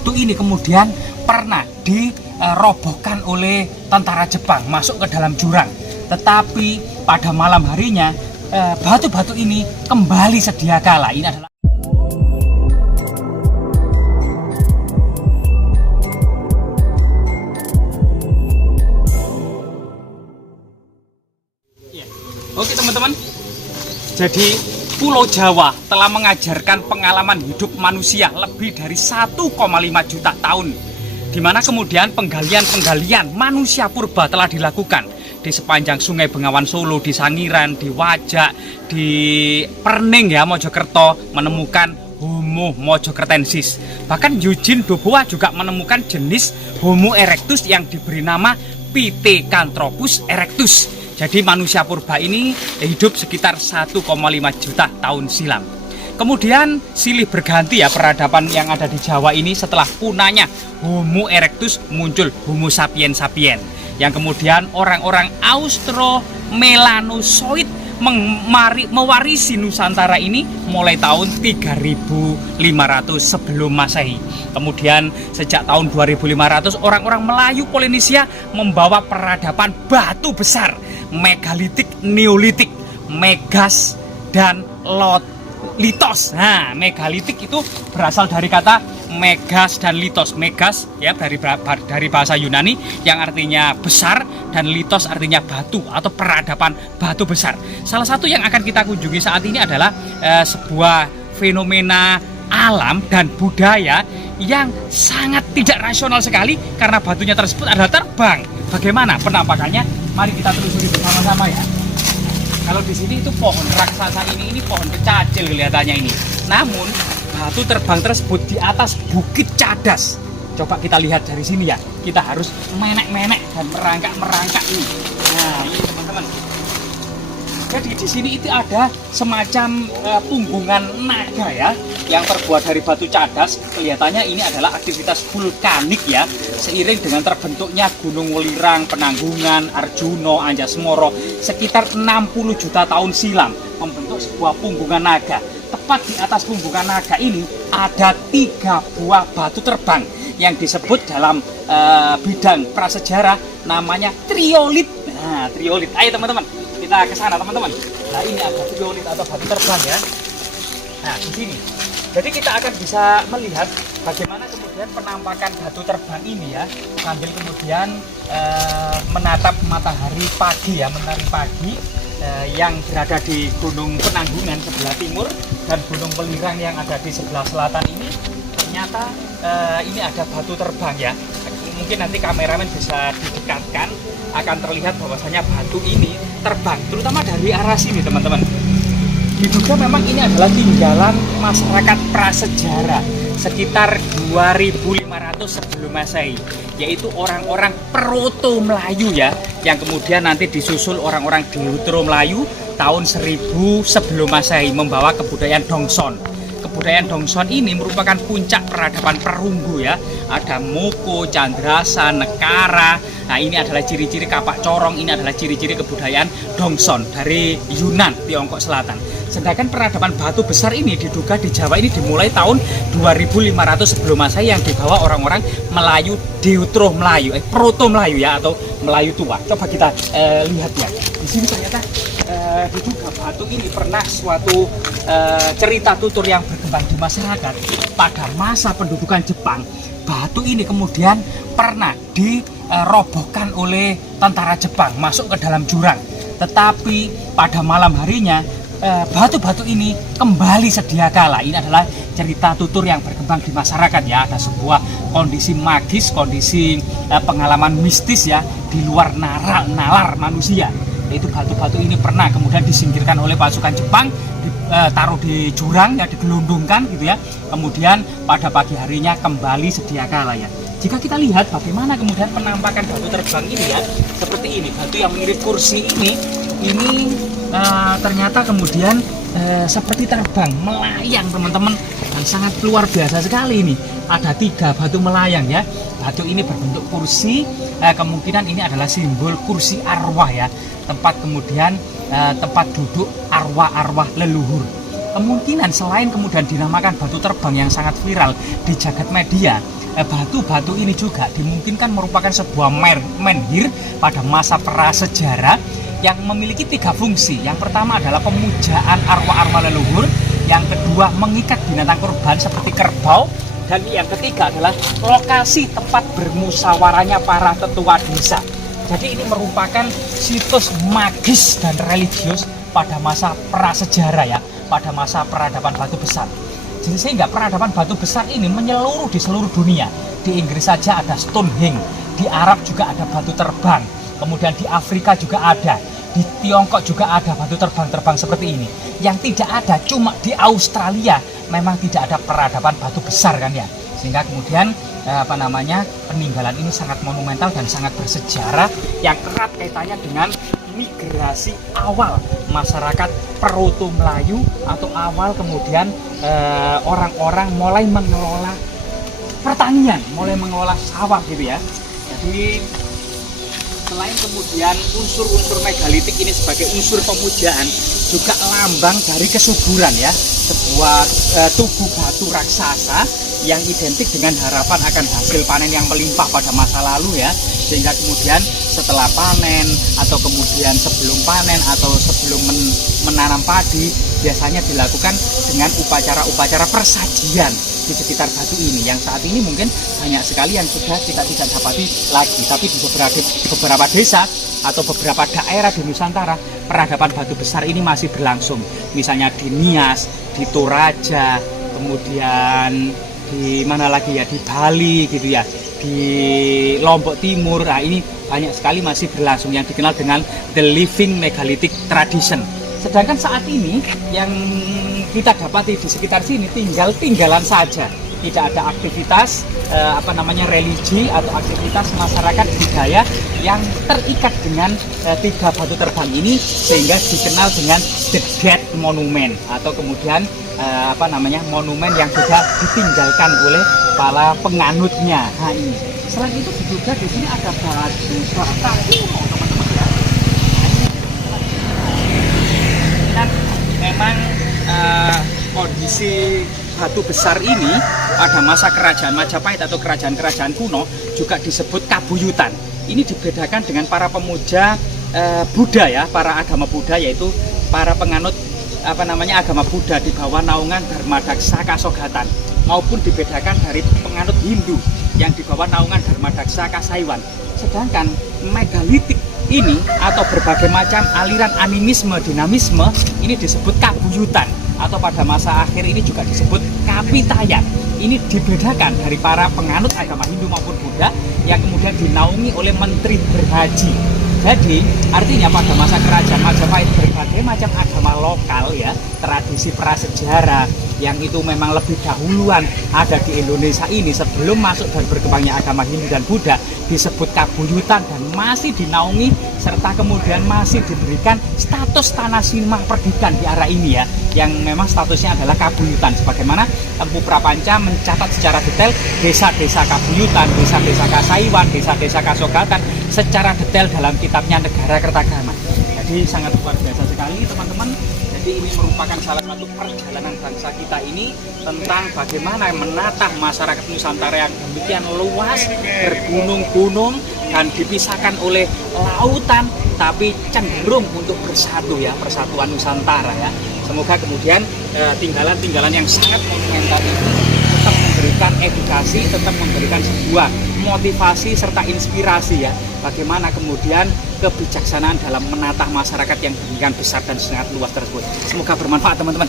batu ini kemudian pernah dirobohkan oleh tentara Jepang masuk ke dalam jurang. Tetapi pada malam harinya batu-batu ini kembali sedia kala. Ini adalah Oke teman-teman, jadi Pulau Jawa telah mengajarkan pengalaman hidup manusia lebih dari 1,5 juta tahun, di mana kemudian penggalian manusia purba telah dilakukan di sepanjang Sungai Bengawan Solo, di Sangiran, di Wajak, di Perning ya, Mojokerto, menemukan Homo mojokertensis. Bahkan Eugene Dubois juga menemukan jenis Homo erectus yang diberi nama Pithecanthropus erectus. Jadi manusia purba ini hidup sekitar 1,5 juta tahun silam. Kemudian silih berganti ya peradaban yang ada di Jawa ini. Setelah punahnya Homo erectus muncul Homo sapiens sapiens, yang kemudian orang-orang Australomelanusoid mewarisi Nusantara ini mulai tahun 3500 sebelum Masehi. Kemudian sejak tahun 2500 orang-orang Melayu Polinesia membawa peradaban batu besar, megalitik, neolitik, megas dan litos. Nah, megalitik itu berasal dari kata megas dan litos. Megas ya dari bahasa Yunani yang artinya besar, dan litos artinya batu atau peradaban batu besar. Salah satu yang akan kita kunjungi saat ini adalah sebuah fenomena alam dan budaya yang sangat tidak rasional sekali karena batunya tersebut adalah terbang. Bagaimana penampakannya? Mari kita telusuri bersama-sama ya. Kalau di sini itu pohon raksasa ini pohon kecacil kelihatannya ini. Namun batu terbang tersebut di atas Bukit Cadas. Coba kita lihat dari sini ya. Kita harus menek-menek dan merangkak ini. Nah, ini teman-teman. Jadi di sini itu ada semacam punggungan naga ya, yang terbuat dari batu cadas. Kelihatannya ini adalah aktivitas vulkanik ya, seiring dengan terbentuknya Gunung Welirang, Penanggungan, Arjuno, Anjasmoro sekitar 60 juta tahun silam membentuk sebuah punggungan naga. Tepat di atas punggungan naga ini ada 3 buah batu terbang yang disebut dalam bidang prasejarah namanya triolit. Nah, triolit. Ayo teman-teman, kita ke sana teman-teman. Nah, ini ada triolit atau batu terbang ya. Nah, di sini. Jadi kita akan bisa melihat bagaimana kemudian penampakan batu terbang ini ya, sambil kemudian menatap matahari pagi ya, menari pagi yang berada di Gunung Penanggungan sebelah timur dan Gunung Welirang yang ada di sebelah selatan ini. Ternyata ini ada batu terbang ya. Mungkin nanti kameramen bisa didekatkan, akan terlihat bahwasanya batu ini terbang, terutama dari arah sini teman-teman. Diduga memang ini adalah tinggalan masyarakat prasejarah sekitar 2500 sebelum Masehi, yaitu orang-orang Proto Melayu ya, yang kemudian nanti disusul orang-orang Deutero Melayu tahun 1000 sebelum Masehi membawa kebudayaan Dongson. Kebudayaan Dongson ini merupakan puncak peradaban perunggu ya. Ada Moko, Candrasa, Nekara. Nah, ini adalah ciri-ciri kapak corong, ini adalah ciri-ciri kebudayaan Dongson dari Yunan, Tiongkok Selatan. Sedangkan peradaban batu besar ini diduga di Jawa ini dimulai tahun 2500 sebelum Masehi yang dibawa orang-orang Melayu Deutero Melayu, Proto Melayu ya, atau Melayu tua. Coba kita lihat ya. Di sini ternyata diduga batu ini pernah suatu cerita tutur yang berkembang di masyarakat pada masa pendudukan Jepang. Batu ini kemudian pernah dirobohkan oleh tentara Jepang masuk ke dalam jurang. Tetapi pada malam harinya batu-batu ini kembali sedia kala. Ini adalah cerita tutur yang berkembang di masyarakat ya. Ada sebuah kondisi magis, kondisi pengalaman mistis ya, di luar nalar manusia. Yaitu batu-batu ini pernah kemudian disingkirkan oleh pasukan Jepang, ditaruh di jurang ya, digelundungkan gitu ya. Kemudian pada pagi harinya kembali sedia kala ya. Jika kita lihat bagaimana kemudian penampakan batu terbang ini ya, seperti ini, batu yang mirip kursi ini ternyata kemudian seperti terbang, melayang teman-teman, dan sangat luar biasa sekali ini. Ada 3 batu melayang ya. Batu ini berbentuk kursi, kemungkinan ini adalah simbol kursi arwah ya, tempat kemudian tempat duduk arwah-arwah leluhur. kemungkinan selain kemudian dinamakan batu terbang yang sangat viral di jagat media, batu-batu ini juga dimungkinkan merupakan sebuah menhir pada masa prasejarah yang memiliki 3 fungsi. Yang pertama adalah pemujaan arwah-arwah leluhur, yang kedua mengikat binatang kurban seperti kerbau, dan yang ketiga adalah lokasi tempat bermusyawarahnya para tetua desa. Jadi ini merupakan situs magis dan religius pada masa prasejarah ya, pada masa peradaban batu besar. Jadi sehingga peradaban batu besar ini menyeluruh di seluruh dunia. Di Inggris saja ada Stonehenge, di Arab juga ada batu terbang, kemudian di Afrika juga ada, di Tiongkok juga ada batu terbang-terbang seperti ini. Yang tidak ada cuma di Australia, memang tidak ada peradaban batu besar kan ya. Sehingga kemudian peninggalan ini sangat monumental dan sangat bersejarah yang erat kaitannya dengan migrasi awal masyarakat Proto Melayu, atau awal kemudian orang-orang mulai mengelola pertanian, mulai mengelola sawah gitu ya. Jadi selain kemudian unsur-unsur megalitik ini sebagai unsur pemujaan, juga lambang dari kesuburan ya, sebuah tugu batu raksasa yang identik dengan harapan akan hasil panen yang melimpah pada masa lalu ya. Sehingga kemudian setelah panen, atau kemudian sebelum panen, atau sebelum menanam padi, biasanya dilakukan dengan upacara-upacara persajian di sekitar batu ini, yang saat ini mungkin banyak sekali yang sudah kita tidak dapati lagi. Tapi di beberapa desa atau beberapa daerah di Nusantara, peradaban batu besar ini masih berlangsung. Misalnya di Nias, di Toraja, kemudian di mana lagi ya, di Bali gitu ya, di Lombok Timur. Nah ini banyak sekali masih berlangsung yang dikenal dengan the living megalithic tradition. Sedangkan saat ini yang kita dapati di sekitar sini tinggalan saja, tidak ada aktivitas religi atau aktivitas masyarakat budaya yang terikat dengan 3 batu terbang ini, sehingga dikenal dengan the Dead Monument, atau kemudian monumen yang sudah ditinggalkan oleh para penganutnya. Nah ini. Selain itu juga di sini ada batu bata kuno teman-teman ya. Dan memang kondisi batu besar ini pada masa kerajaan Majapahit atau kerajaan-kerajaan kuno juga disebut kabuyutan. Ini dibedakan dengan para pemuja Buddha ya, para agama Buddha, yaitu para penganut agama Buddha di bawah naungan Dharmadaksa Kasogatan, maupun dibedakan dari penganut Hindu yang di bawah naungan Dharmadaksa Kasaiwan. Sedangkan megalitik ini atau berbagai macam aliran animisme, dinamisme ini disebut kabuyutan, atau pada masa akhir ini juga disebut kapitayan. Ini dibedakan dari para penganut agama Hindu maupun Buddha yang kemudian dinaungi oleh menteri berhaji. Jadi artinya pada masa kerajaan Majapahit berbagai macam agama lokal ya, tradisi prasejarah yang itu memang lebih dahuluan ada di Indonesia ini sebelum masuk dan berkembangnya agama Hindu dan Buddha, disebut kabuyutan dan masih dinaungi serta kemudian masih diberikan status tanah simah perdikan di arah ini ya, yang memang statusnya adalah kabuyutan. Sebagaimana Empu Prapanca mencatat secara detail desa-desa kabuyutan, desa-desa Kasaiwan, desa-desa Kasogatan secara detail dalam kitabnya Negara Kertagama. Jadi sangat luar biasa sekali teman-teman. Jadi ini merupakan salah satu perjalanan bangsa kita ini tentang bagaimana menata masyarakat Nusantara yang demikian luas, bergunung-gunung dan dipisahkan oleh lautan, tapi cenderung untuk bersatu ya, persatuan Nusantara ya. Semoga kemudian tinggalan-tinggalan yang sangat monumental ini tetap memberikan edukasi, tetap memberikan sebuah motivasi serta inspirasi ya, bagaimana kemudian kebijaksanaan dalam menata masyarakat yang demikian besar dan sangat luas tersebut. Semoga bermanfaat teman-teman.